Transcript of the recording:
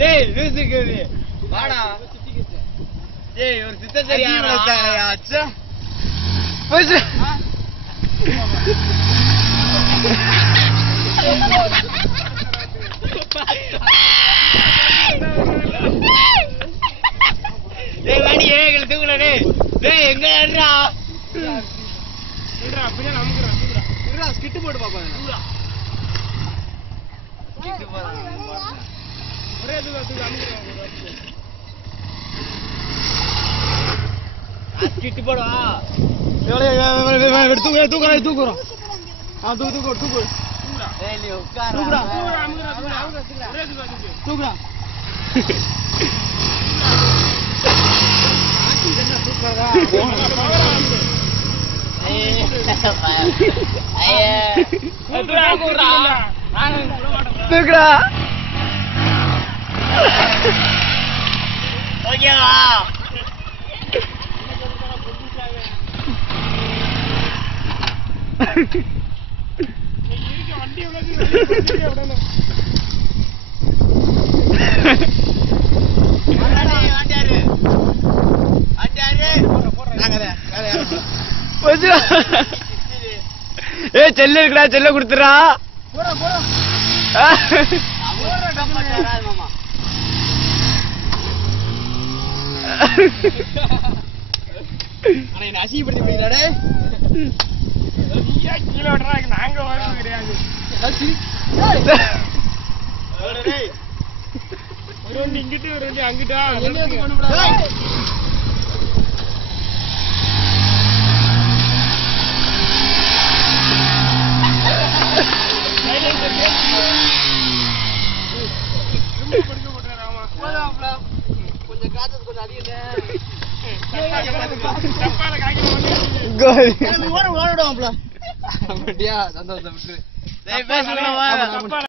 டேய் மியூசிக் வாடா. டேய் ஒரு சித்த சரியாடா. அச்சா. போச்சு. டேய் வாடி ஏகல தூக்குடா டேய். டேய் எங்க ஏறா? ஏறா அப்படியே நமக்குறா. ஏறா ஸ்கிட் போடு பாப்பா. ஸ்கிட் போடு. ஒரே தூக்கு நமக்குறா. ஸ்கிட் போடு வா. எவ்வளவு தூக்குறோம். தூக்கு. டேய் நீ உட்கார. தூக்குடா. ஒரே தூக்குடா. தூக்குடா. ஓகேவா? ஏ செல்ல இருக்குடா, செல்ல குடுத்துறா. அசிங்கப்படுத்தி முடியலடே. கீழே விடுறா, நாங்க வாழ்க்கை கிடையாது. ஒரு வண்டி இங்கிட்டு ஒரு வண்டி அங்கிட்டா. கொஞ்சம் காத்து கொஞ்சம் அதிகம். ஓடிடுவாப்ல. அப்படியா? சந்தோஷம்.